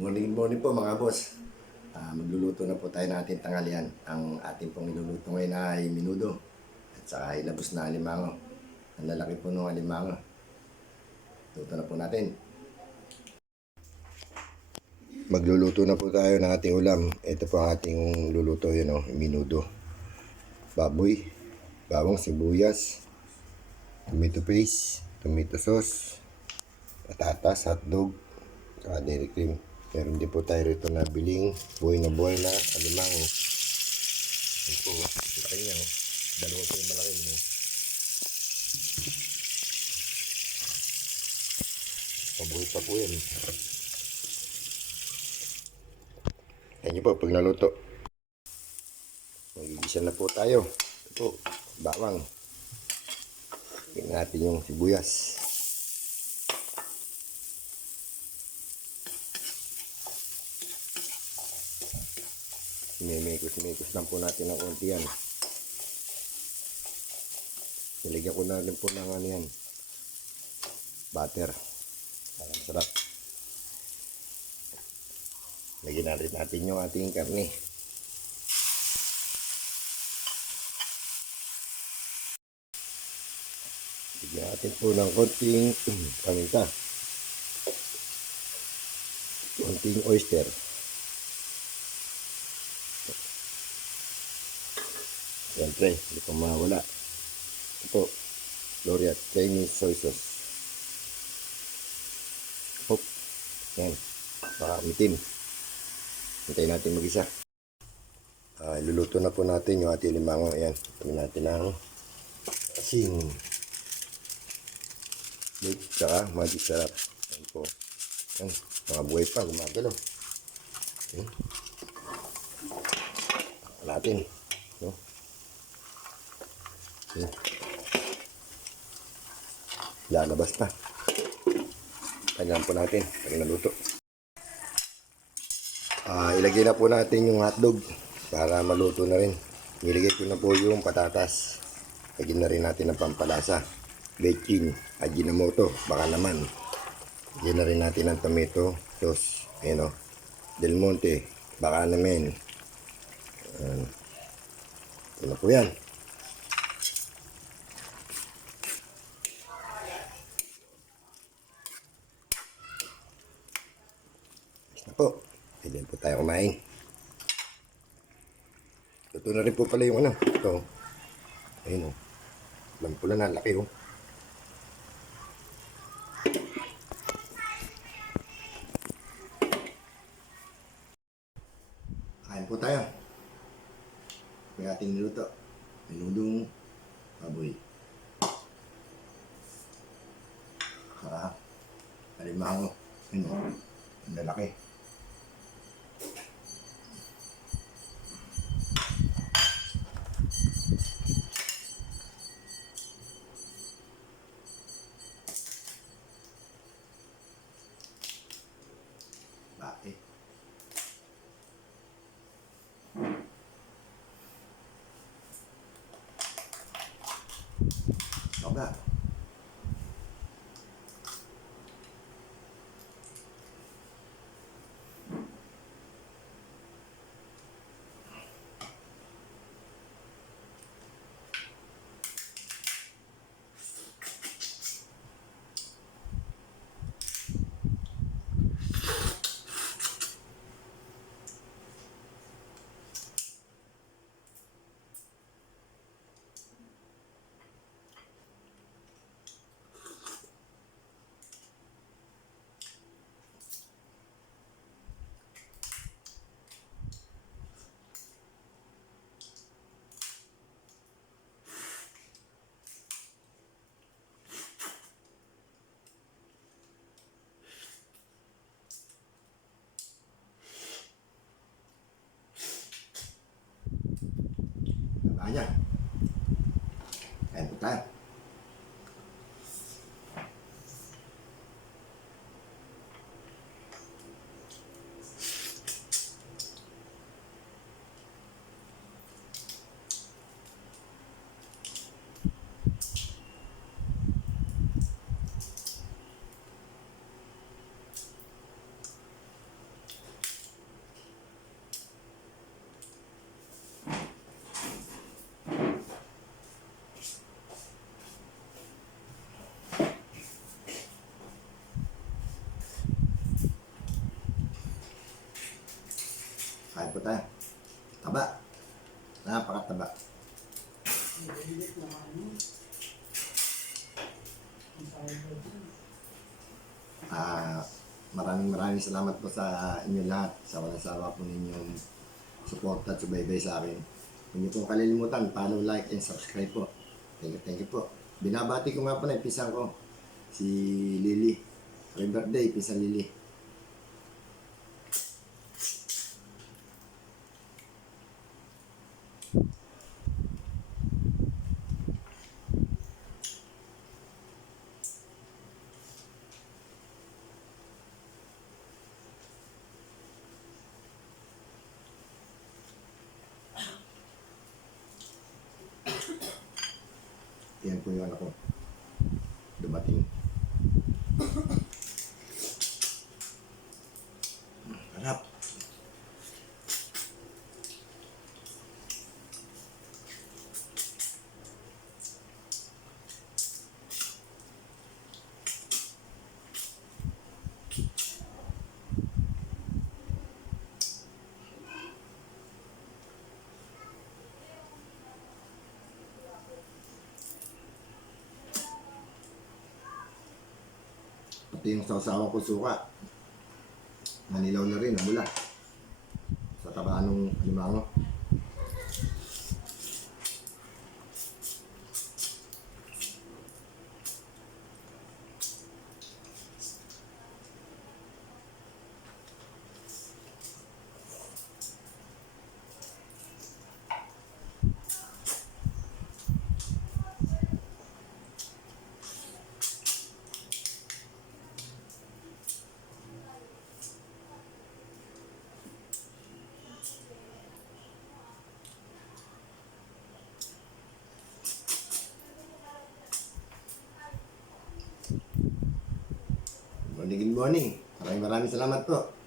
Morning, morning po mga boss. Magluluto na po tayo ng ating tanghalian. Ang ating pong iluluto ngayon ay minudo at saka ilabos na alimango. Ang lalaki po ng alimango. Luto na po natin. Magluluto na po tayo ng ating ulam. Ito po ang ating luluto, minudo. Baboy, bawang, sibuyas, tomato paste, tomato sauce, patatas, hotdog, saka dairy cream. Meron din po tayo rito na biling buhay na alimango. Ito po, laki niya. Dalawa po yung malaki mo. Pabuhay pa po yan. Yan nyo po, pag naluto. Mag-igisa na po tayo. Ito po, bawang. Tingnan natin yung sibuyas. Mimikos lang po natin ng konti yan. Nilagyan ko na rin po ng yan, butter. Para masarap. Lagyan na rin natin yung ating karne. Lagyan natin po ng konting paminta. Konting oyster. Siyempre, hindi pa mawala. Ito, L'Oreal Chinese soy sauce. Hop, yan. Baka mitim. Hintayin natin mag-isa. Iluluto na po natin yung ating limango. Ayan, tamin natin ang asin. Big, saka magic sarap. Ayan po. Ayan, mga buhay pa, gumagalaw. Ayan. Natin. No? Ayan. Lalabas na. Kanyang po natin pag naluto. Ilagay na po natin yung hotdog para maluto na rin. Nilagay ko na po yung patatas. Lagyan na rin natin ng pampalasa. Bechin, Ajinomoto, baka naman. Lagyan na rin natin ng tomato sauce. Ayan o. Del Monte, baka naman. Ito na po yan. Ito po. Pwede po tayo kumain. Ito na rin po pala yung ano. Ito. Ayun o. Lampula na. Laki o. Kain po tayo. May ating niluto. Minudong baboy. Alimango. Ayun o. Ang lalaki. Bakit? Soga. Ayan. Kain po tayo. Kain po tayo. Taba. Napakataba. Maraming salamat po sa inyo lahat sa walang sawa po ninyong support at subaybay sa akin. Huwag niyo pong kalilimutan, follow, like, and subscribe po. Thank you po. Binabati ko nga po na yung pisang ko, si Lily. Happy birthday, pisang Lily. Yan po yung anak ko. Dumating. Harap. Pati yung sausawa ko suka. Manilaw na rin, namula. Sa taba nung alimango. Good morning. Maraming salamat po.